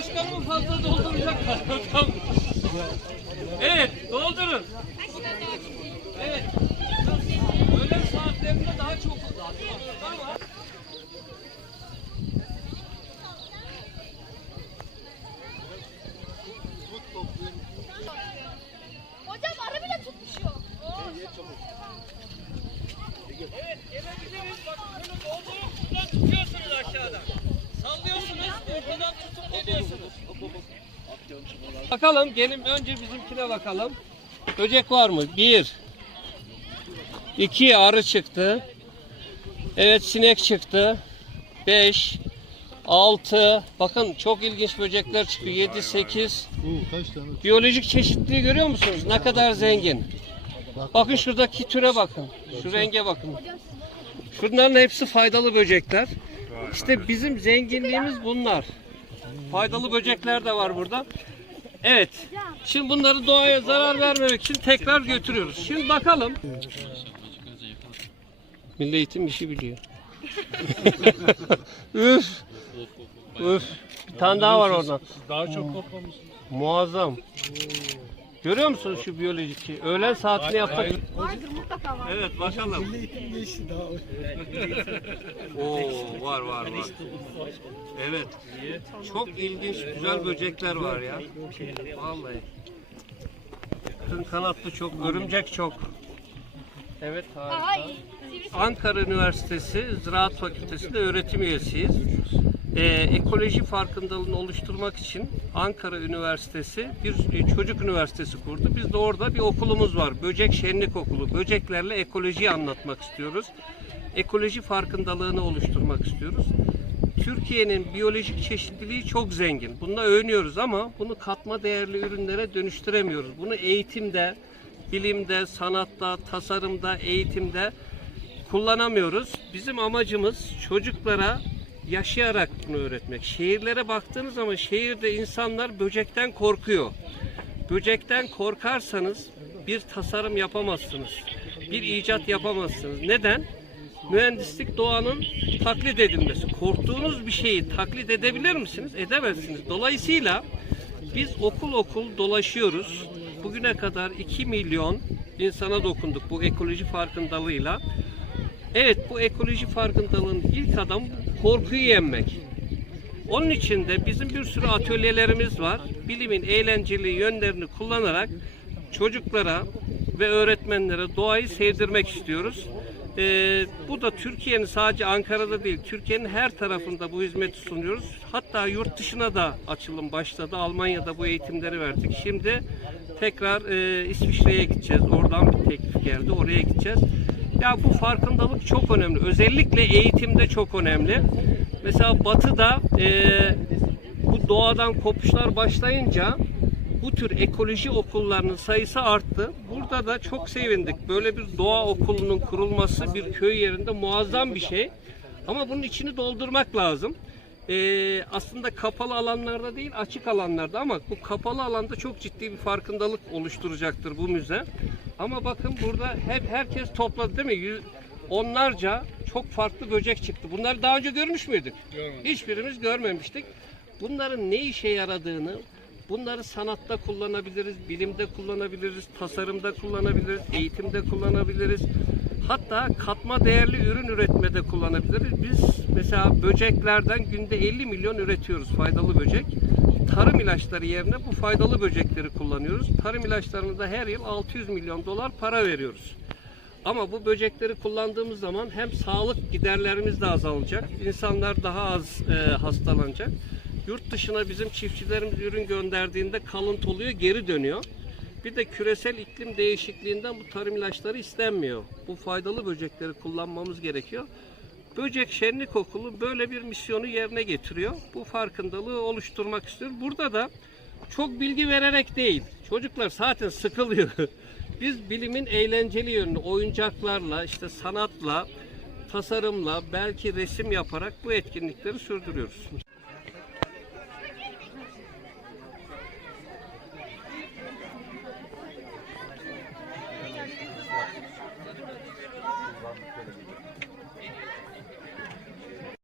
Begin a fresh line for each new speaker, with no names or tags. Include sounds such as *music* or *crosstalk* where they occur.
başkanımı fazla dolduracaklar. *laughs* Evet, Bakalım, gelin önce bizimkine bakalım. Böcek var mı? Bir. İki arı çıktı. Evet sinek çıktı. Beş. Altı. Bakın çok ilginç böcekler çıkıyor. Yedi, sekiz. Biyolojik çeşitliliği görüyor musunuz? Ne kadar zengin. Bakın şuradaki türe bakın. Şu renge bakın. Şunların hepsi faydalı böcekler. İşte bizim zenginliğimiz bunlar. Faydalı böcekler de var burada. Evet. Şimdi bunları doğaya zarar vermemek için tekrar götürüyoruz. Şimdi bakalım. Milli Eğitim işi biliyor. *laughs* Üf. Üf. Bir tane daha var oradan.
Daha çok toplamışsın.
Muazzam. Görüyor musunuz şu biyolojik şeyi? Öğlen saatini yaptık.
Vardır mutlaka var.
Evet bakalım.
Eğitim geçti daha. *laughs*
Oo var var var. Evet. Çok ilginç güzel böcekler var ya. Vallahi. Kın kanatlı çok, örümcek çok. Evet harika. Ankara Üniversitesi Ziraat Fakültesi'nde öğretim üyesiyiz. Ee, ekoloji farkındalığını oluşturmak için Ankara Üniversitesi bir e, çocuk üniversitesi kurdu. Biz de orada bir okulumuz var. Böcek Şenlik Okulu. Böceklerle ekolojiyi anlatmak istiyoruz. Ekoloji farkındalığını oluşturmak istiyoruz. Türkiye'nin biyolojik çeşitliliği çok zengin. Bununla övünüyoruz ama bunu katma değerli ürünlere dönüştüremiyoruz. Bunu eğitimde, bilimde, sanatta, tasarımda, eğitimde kullanamıyoruz. Bizim amacımız çocuklara yaşayarak bunu öğretmek. Şehirlere baktığınız zaman şehirde insanlar böcekten korkuyor. Böcekten korkarsanız bir tasarım yapamazsınız. Bir icat yapamazsınız. Neden? Mühendislik doğanın taklit edilmesi. Korktuğunuz bir şeyi taklit edebilir misiniz? Edemezsiniz. Dolayısıyla biz okul okul dolaşıyoruz. Bugüne kadar 2 milyon insana dokunduk bu ekoloji farkındalığıyla. Evet bu ekoloji farkındalığının ilk adamı korkuyu yenmek. Onun için de bizim bir sürü atölyelerimiz var. Bilimin eğlenceli yönlerini kullanarak çocuklara ve öğretmenlere doğayı sevdirmek istiyoruz. Ee, bu da Türkiye'nin sadece Ankara'da değil, Türkiye'nin her tarafında bu hizmeti sunuyoruz. Hatta yurt dışına da açılım başladı. Almanya'da bu eğitimleri verdik. Şimdi tekrar e, İsviçre'ye gideceğiz. Oradan bir teklif geldi. Oraya gideceğiz. Ya bu farkındalık çok önemli. Özellikle eğitimde çok önemli. Mesela Batı'da e, bu doğadan kopuşlar başlayınca bu tür ekoloji okullarının sayısı arttı. Burada da çok sevindik. Böyle bir doğa okulunun kurulması bir köy yerinde muazzam bir şey. Ama bunun içini doldurmak lazım. Ee, aslında kapalı alanlarda değil açık alanlarda ama bu kapalı alanda çok ciddi bir farkındalık oluşturacaktır bu müze. Ama bakın burada hep herkes topladı değil mi? Yüz, onlarca çok farklı böcek çıktı. Bunları daha önce görmüş müydük? Hiçbirimiz görmemiştik. Bunların ne işe yaradığını, bunları sanatta kullanabiliriz, bilimde kullanabiliriz, tasarımda kullanabiliriz, eğitimde kullanabiliriz. Hatta katma değerli ürün üretmede kullanabiliriz. Biz mesela böceklerden günde 50 milyon üretiyoruz faydalı böcek. Tarım ilaçları yerine bu faydalı böcekleri kullanıyoruz. Tarım ilaçlarına da her yıl 600 milyon dolar para veriyoruz. Ama bu böcekleri kullandığımız zaman hem sağlık giderlerimiz de azalacak, insanlar daha az e, hastalanacak. Yurt dışına bizim çiftçilerimiz ürün gönderdiğinde kalıntı oluyor, geri dönüyor. Bir de küresel iklim değişikliğinden bu tarım ilaçları istenmiyor. Bu faydalı böcekleri kullanmamız gerekiyor. Böcek Şenlik Okulu böyle bir misyonu yerine getiriyor. Bu farkındalığı oluşturmak istiyor. Burada da çok bilgi vererek değil. Çocuklar zaten sıkılıyor. *laughs* Biz bilimin eğlenceli yönünü oyuncaklarla, işte sanatla, tasarımla, belki resim yaparak bu etkinlikleri sürdürüyoruz.